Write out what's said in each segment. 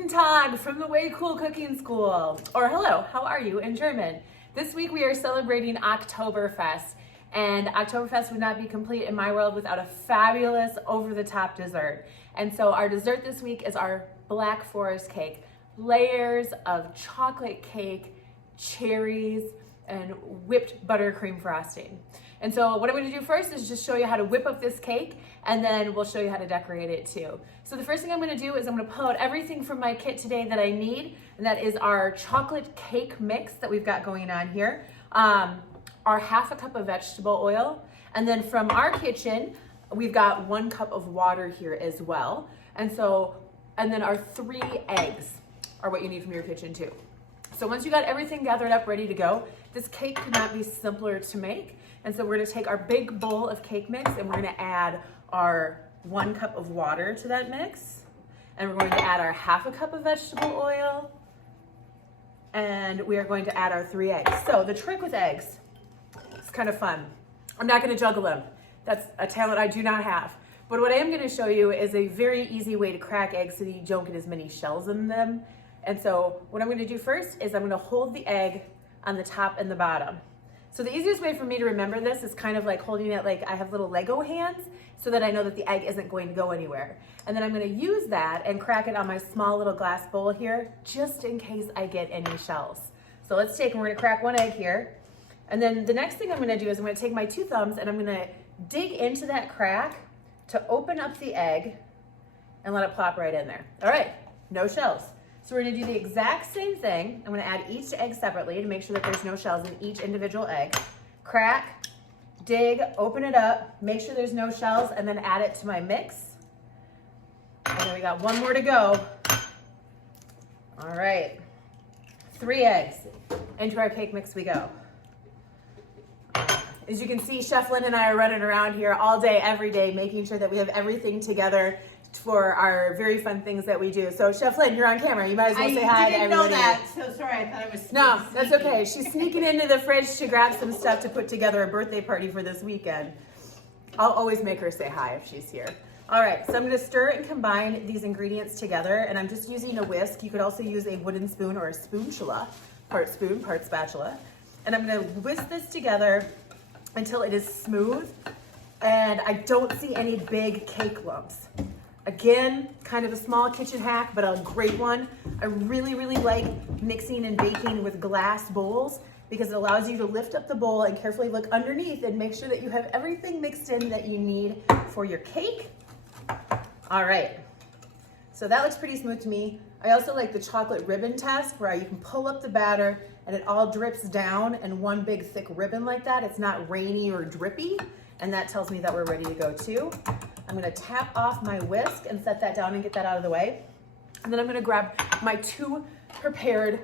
Guten Tag from the Way Cool Cooking School, or hello, how are you in German? This week we are celebrating Oktoberfest, and Oktoberfest would not be complete in my world without a fabulous over-the-top dessert. And so our dessert this week is our Black Forest cake. Layers of chocolate cake, cherries, and whipped buttercream frosting. And so what I'm going to do first is just show you how to whip up this cake, and then we'll show you how to decorate it too. So the first thing I'm going to do is I'm going to pull out everything from my kit today that I need, and that is our chocolate cake mix that we've got going on here, our half a cup of vegetable oil, and then from our kitchen we've got 1 cup of water here as well. And then our 3 eggs are what you need from your kitchen too. So once you got everything gathered up, ready to go, this cake could not be simpler to make. And so we're gonna take our big bowl of cake mix and we're gonna add our 1 cup of water to that mix. And we're going to add our half a cup of vegetable oil. And we are going to add our 3 eggs. So the trick with eggs, it's kind of fun. I'm not gonna juggle them. That's a talent I do not have. But what I am gonna show you is a very easy way to crack eggs so that you don't get as many shells in them. And so what I'm gonna do first is I'm gonna hold the egg on the top and the bottom. So the easiest way for me to remember this is kind of like holding it like I have little Lego hands so that I know that the egg isn't going to go anywhere. And then I'm gonna use that and crack it on my small little glass bowl here, just in case I get any shells. So let's take, and we're gonna crack 1 egg here. And then the next thing I'm gonna do is I'm gonna take my 2 thumbs and I'm gonna dig into that crack to open up the egg and let it plop right in there. All right, no shells. So we're gonna do the exact same thing. I'm gonna add each egg separately to make sure that there's no shells in each individual egg. Crack, dig, open it up, make sure there's no shells, and then add it to my mix. And then we got 1 more to go. All right, 3 eggs. Into our cake mix we go. As you can see, Chef Lynn and I are running around here all day, every day, making sure that we have everything together for our very fun things that we do. So Chef Lynn, you're on camera. You might as well say hi to everybody. I didn't know that, so sorry. I thought I was No, that's okay. She's sneaking into the fridge to grab some stuff to put together a birthday party for this weekend. I'll always make her say hi if she's here. All right, so I'm gonna stir and combine these ingredients together, and I'm just using a whisk. You could also use a wooden spoon or a spoonchula, part spoon, part spatula. And I'm gonna whisk this together until it is smooth, and I don't see any big cake lumps. Again, kind of a small kitchen hack, but a great one. I really, really like mixing and baking with glass bowls because it allows you to lift up the bowl and carefully look underneath and make sure that you have everything mixed in that you need for your cake. All right, so that looks pretty smooth to me. I also like the chocolate ribbon test where you can pull up the batter and it all drips down in one big thick ribbon like that. It's not rainy or drippy, and that tells me that we're ready to go too. I'm gonna tap off my whisk and set that down and get that out of the way. And then I'm gonna grab my 2 prepared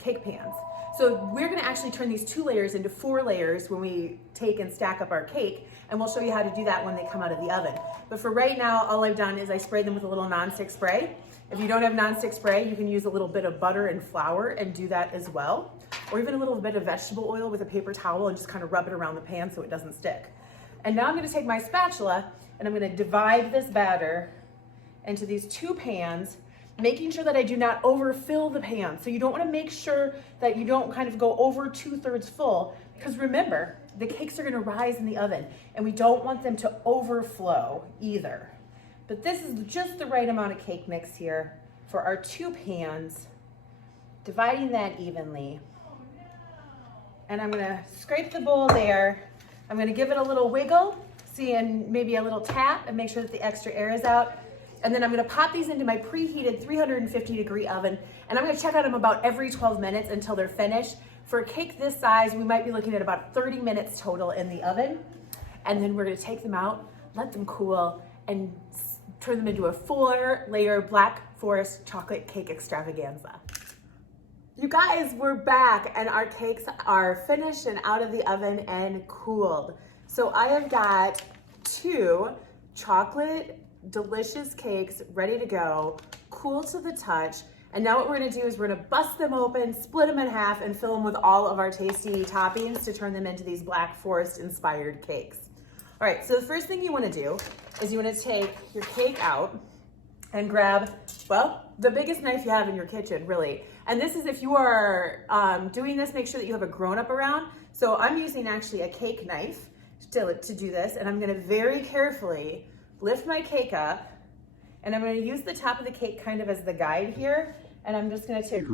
cake pans. So we're gonna actually turn these 2 layers into 4 layers when we take and stack up our cake, and we'll show you how to do that when they come out of the oven. But for right now, all I've done is I sprayed them with a little nonstick spray. If you don't have nonstick spray, you can use a little bit of butter and flour and do that as well. Or even a little bit of vegetable oil with a paper towel and just kind of rub it around the pan so it doesn't stick. And now I'm gonna take my spatula and I'm gonna divide this batter into these 2 pans, making sure that I do not overfill the pan. So you don't wanna make sure that you don't kind of go over 2/3 full, because remember, the cakes are gonna rise in the oven and we don't want them to overflow either. But this is just the right amount of cake mix here for our 2 pans, dividing that evenly. And I'm gonna scrape the bowl there. I'm gonna give it a little wiggle, and maybe a little tap, and make sure that the extra air is out. And then I'm gonna pop these into my preheated 350-degree oven, and I'm gonna check on them about every 12 minutes until they're finished. For a cake this size, we might be looking at about 30 minutes total in the oven. And then we're gonna take them out, let them cool, and turn them into a 4-layer Black Forest chocolate cake extravaganza. You guys, we're back, and our cakes are finished and out of the oven and cooled. So I have got 2 chocolate delicious cakes ready to go, cool to the touch. And now what we're gonna do is we're gonna bust them open, split them in half, and fill them with all of our tasty toppings to turn them into these Black Forest inspired cakes. All right, so the first thing you wanna do is you wanna take your cake out and grab Well, the biggest knife you have in your kitchen, really. And this is if you are doing this, make sure that you have a grown-up around. So I'm using actually a cake knife to do this, and I'm gonna very carefully lift my cake up, and I'm gonna use the top of the cake kind of as the guide here, and I'm just gonna take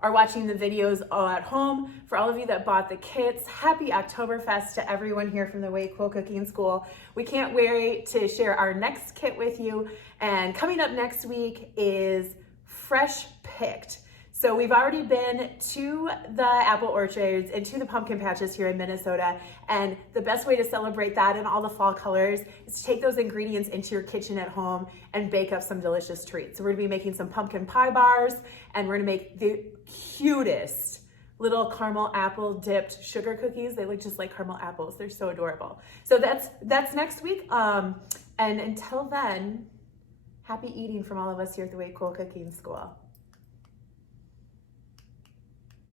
Are watching the videos all at home. For all of you that bought the kits, happy Oktoberfest to everyone here from the Way Cool Cooking School. We can't wait to share our next kit with you. And coming up next week is Fresh Picked. So we've already been to the apple orchards and to the pumpkin patches here in Minnesota. And the best way to celebrate that and all the fall colors is to take those ingredients into your kitchen at home and bake up some delicious treats. So we're gonna be making some pumpkin pie bars, and we're gonna make the cutest little caramel apple dipped sugar cookies. They look just like caramel apples. They're so adorable. So that's next week. And until then, happy eating from all of us here at the Way Cool Cooking School.